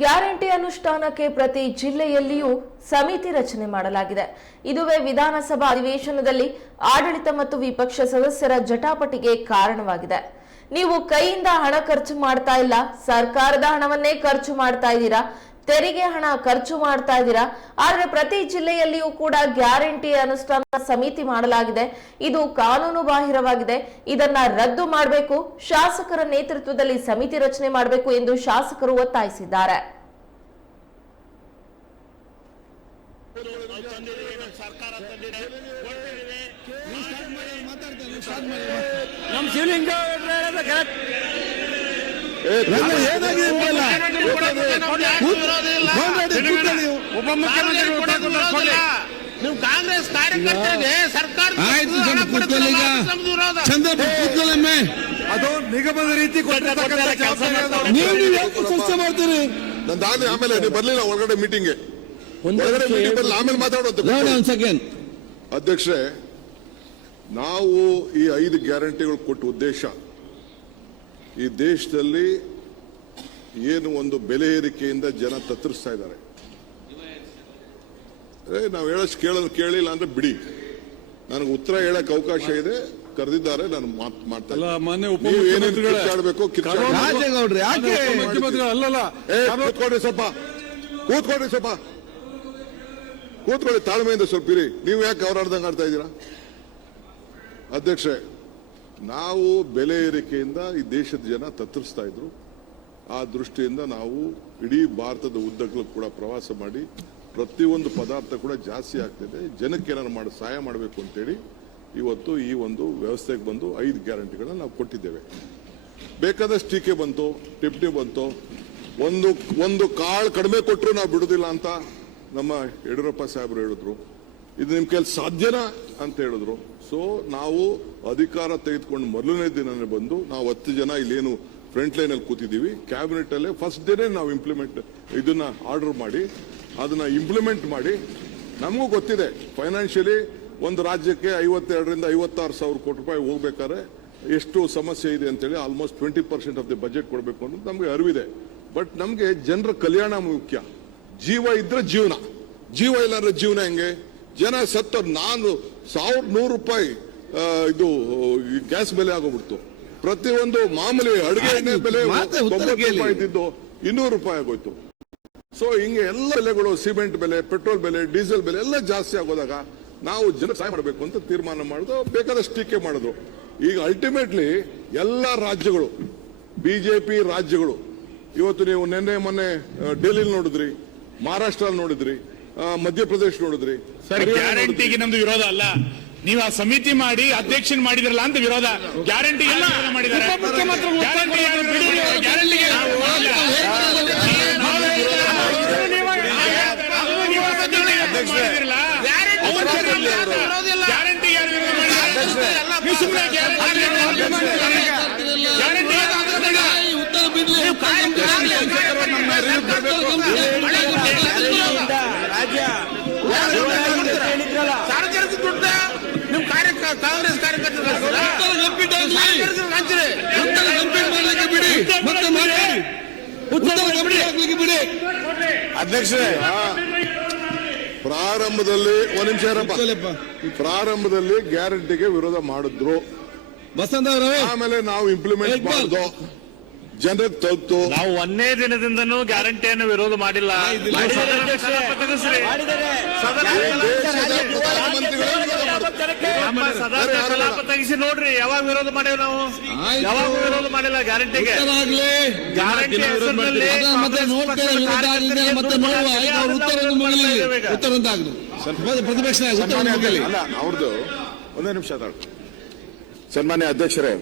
Guarantee ಅನುಷ್ಠಾನಕ್ಕೆ ಪ್ರತಿ ಜಿಲ್ಲೆಯಲ್ಲಿಯೂ ಸಮಿತಿ ರಚನೆ ಮಾಡಲಾಗಿದೆ. ಇದುವೇ ವಿಧಾನಸಭಾ ಅಧಿವೇಶನದಲ್ಲಿ ಆಡಳಿತ ಮತ್ತು ವಿಪಕ್ಷ ಸದಸ್ಯರ ಜಟಾಪಟಿಗೆ ಕಾರಣವಾಗಿದೆ. ನೀವು ಕೈಯಿಂದ ಹಣ ಖರ್ಚು ಮಾಡ್ತಾ ಇಲ್ಲ, ಸರ್ಕಾರದ ಹಣವನ್ನೇ ಖರ್ಚು ಮಾಡ್ತಾ ಇದ್ದೀರಾ, ತೆರಿಗೆ ಹಣ ಖರ್ಚು ಮಾಡ್ತಾ ಇದ್ದೀರಾ. ಆದ್ರೆ ಪ್ರತಿ ಜಿಲ್ಲೆಯಲ್ಲಿಯೂ ಕೂಡ ಗ್ಯಾರಂಟಿ ಅನುಷ್ಠಾನ ಸಮಿತಿ ಮಾಡಲಾಗಿದೆ. ಇದು ಕಾನೂನು ಬಾಹಿರವಾಗಿದೆ. ಇದನ್ನ ರದ್ದು ಮಾಡಬೇಕು, ಶಾಸಕರ ನೇತೃತ್ವದಲ್ಲಿ ಸಮಿತಿ ರಚನೆ ಮಾಡಬೇಕು ಎಂದು ಶಾಸಕರು ಒತ್ತಾಯಿಸಿದ್ದಾರೆ. ನೀವು ಕಾಂಗ್ರೆಸ್ ಕಾರ್ಯಕರ್ತರಿಗೆ ಸರ್ಕಾರ ಅದು ನಿಗಮದ ರೀತಿ ಚರ್ಚೆ ಮಾಡ್ತೀರಿ. ಆಮೇಲೆ ನೀವು ಬರ್ಲಿಲ್ಲ ಒಳಗಡೆ ಮೀಟಿಂಗ್ಗೆ, ಆಮೇಲೆ ಮಾತಾಡೋದು. ಅಧ್ಯಕ್ಷರೇ, ನಾವು ಈ 5 ಗ್ಯಾರಂಟಿಗಳು ಕೊಟ್ಟ ಉದ್ದೇಶ ಈ ದೇಶದಲ್ಲಿ ಏನು ಒಂದು ಬೆಲೆ ಏರಿಕೆಯಿಂದ ಜನ ತತ್ತರಿಸ್ತಾ ಇದ್ದಾರೆ. ನಾವು ಹೇಳಷ್ಟು ಕೇಳಿಲ್ಲ ಅಂದ್ರೆ ಬಿಡಿ, ನನಗೆ ಉತ್ತರ ಹೇಳಕ್ ಅವಕಾಶ ಇದೆ, ಕರೆದಿದ್ದಾರೆ, ನಾನು ಮಾಡ್ತೇನೆ. ಕೂತ್ಕೊಳ್ಳಿ, ತಾಳ್ಮೆಯಿಂದ ಸ್ವಲ್ಪ ಇರಿ. ನೀವು ಯಾಕೆ ಅವರಾಡ್ದಂಗೆ ಆಡ್ತಾ ಇದ್ದೀರಾ? ಅಧ್ಯಕ್ಷರೇ, ನಾವು ಬೆಲೆ ಏರಿಕೆಯಿಂದ ಈ ದೇಶದ ಜನ ತತ್ತರಿಸ್ತಾ ಇದ್ರು. ಆ ದೃಷ್ಟಿಯಿಂದ ನಾವು ಇಡೀ ಭಾರತದ ಉದ್ದಕ್ಕೂ ಕೂಡ ಪ್ರವಾಸ ಮಾಡಿ ಪ್ರತಿಯೊಂದು ಪದಾರ್ಥ ಕೂಡ ಜಾಸ್ತಿ ಆಗ್ತಿದೆ, ಜನಕ್ಕೆ ಏನಾದ್ರು ಸಹಾಯ ಮಾಡಬೇಕು ಅಂತೇಳಿ ಇವತ್ತು ಈ ಒಂದು ವ್ಯವಸ್ಥೆಗೆ ಬಂದು 5 ಗ್ಯಾರಂಟಿಗಳನ್ನ ನಾವು ಕೊಟ್ಟಿದ್ದೇವೆ. ಬೇಕಾದಷ್ಟು ಟೀಕೆ ಬಂತು, ಟಿಪ್ಪಣಿ ಬಂತು. ಒಂದು ಕಾಳು ಕಡಿಮೆ ಕೊಟ್ಟರು ನಾವು ಬಿಡುದಿಲ್ಲ ಅಂತ ನಮ್ಮ ಯಡಿಯೂರಪ್ಪ ಸಾಹೇಬರು ಹೇಳಿದ್ರು. ಇದು ನಿಮ್ ಕೈಲಿ ಸಾಧ್ಯನಾ ಅಂತ ಹೇಳಿದ್ರು. ಸೊ ನಾವು ಅಧಿಕಾರ ತೆಗೆದುಕೊಂಡು ಮೊದಲನೇ ದಿನನೇ ಬಂದು ನಾವು 10 ಜನ ಇಲ್ಲೇನು ಫ್ರಂಟ್ ಲೈನ್ ಅಲ್ಲಿ ಕೂತಿದ್ದೀವಿ, ಕ್ಯಾಬಿನೆಟ್ ಅಲ್ಲೇ ಫಸ್ಟ್ ಡೇನೆ ನಾವು ಇದನ್ನ ಆರ್ಡರ್ ಮಾಡಿ ಅದನ್ನ ಇಂಪ್ಲಿಮೆಂಟ್ ಮಾಡಿ. ನಮಗೂ ಗೊತ್ತಿದೆ ಫೈನಾನ್ಷಿಯಲಿ ಒಂದು ರಾಜ್ಯಕ್ಕೆ 52ರಿಂದ 56 ಸಾವಿರ ಕೋಟಿ ರೂಪಾಯಿ ಹೋಗ್ಬೇಕಾದ್ರೆ ಎಷ್ಟು ಸಮಸ್ಯೆ ಇದೆ ಅಂತೇಳಿ ಆಲ್ಮೋಸ್ಟ್ 20% ಆಫ್ ದಿ ಬಜೆಟ್ ಕೊಡಬೇಕು ಅನ್ನೋದು ನಮ್ಗೆ ಅರಿವಿದೆ. ಬಟ್ ನಮ್ಗೆ ಜನರ ಕಲ್ಯಾಣ ಮುಖ್ಯ. ಜೀವ ಇದ್ರೆ ಜೀವನ, ಜೀವ ಇಲ್ಲಾಂದ್ರೆ ಜೀವನ ಹೆಂಗೆ? ಜನ ಸತ್ತ 1,100 ರೂಪಾಯಿ ಇದು ಗ್ಯಾಸ್ ಬೆಲೆ ಆಗೋಗ್ಬಿಡ್ತು. ಪ್ರತಿಯೊಂದು ಮಾಮೂಲಿ ಅಡುಗೆ ಎಣ್ಣೆ ಬೆಲೆ 90 ರೂಪಾಯಿ ಇದ್ದಿದ್ದು 200 ರೂಪಾಯಿ ಆಗೋಯ್ತು. ಸೊ ಹಿಂಗೆ ಎಲ್ಲ ಬೆಲೆಗಳು, ಸಿಮೆಂಟ್ ಬೆಲೆ, ಪೆಟ್ರೋಲ್ ಬೆಲೆ, ಡೀಸೆಲ್ ಬೆಲೆ ಎಲ್ಲ ಜಾಸ್ತಿ ಆಗೋದಾಗ ನಾವು ಜನ ಸಹಾಯ ಮಾಡಬೇಕು ಅಂತ ತೀರ್ಮಾನ ಮಾಡಿದ್ರು. ಬೇಕಾದಷ್ಟು ಟೀಕೆ ಮಾಡಿದ್ರು. ಈಗ ಅಲ್ಟಿಮೇಟ್ಲಿ ಎಲ್ಲ ರಾಜ್ಯಗಳು, ಬಿಜೆಪಿ ರಾಜ್ಯಗಳು, ಇವತ್ತು ನೀವು ಮೊನ್ನೆ ಡೆಲ್ಲಿಲಿ ನೋಡಿದ್ರಿ, ಮಹಾರಾಷ್ಟ್ರ ನೋಡಿದ್ರಿ, ಮಧ್ಯಪ್ರದೇಶ ನೋಡಿದ್ರಿ. ಗ್ಯಾರಂಟಿಗೆ ನಮ್ದು ವಿರೋಧ ಅಲ್ಲ, ನೀವು ಆ ಸಮಿತಿ ಮಾಡಿ ಅಧ್ಯಕ್ಷನ್ ಮಾಡಿದ್ರಲ್ಲ ಅಂತ ವಿರೋಧ. ಗ್ಯಾರಂಟಿ ಎಲ್ಲ ಮಾಡಿದ್ದಾರೆ. ಕಾಂಗ್ರೆಸ್ ಕಾರ್ಯಕರ್ತರು ಅಧ್ಯಕ್ಷರೇ, ಪ್ರಾರಂಭದಲ್ಲಿ ಗ್ಯಾರಂಟಿಗೆ ವಿರೋಧ ಮಾಡಿದ್ರು, ಆಮೇಲೆ ನಾವು ಇಂಪ್ಲಿಮೆಂಟ್ ಮಾಡಿದ್ವು, ಜನರಿಗೆ ತಲುಪ್ತು. ನಾವು 1ನೇ ದಿನದಿಂದನೂ ಗ್ಯಾರಂಟಿಯನ್ನು ವಿರೋಧ ಮಾಡಿಲ್ಲ. ಕಲಾಪ ತೆಗಿಸಿ ನೋಡ್ರಿ, ಯಾವಾಗ ವಿರೋಧ ಮಾಡೇವಿ ನಾವು? ಯಾವಾಗ ವಿರೋಧ ಮಾಡಿಲ್ಲ ಗ್ಯಾರಂಟಿಗೆ. ಗ್ಯಾರಂಟಿ ಹೆಸರಿನಲ್ಲಿ ಪ್ರತಿಪಕ್ಷ ಅವ್ರದ್ದು ಒಂದೇ ನಿಮಿಷ. ಸನ್ಮಾನ್ಯ ಅಧ್ಯಕ್ಷರೇ,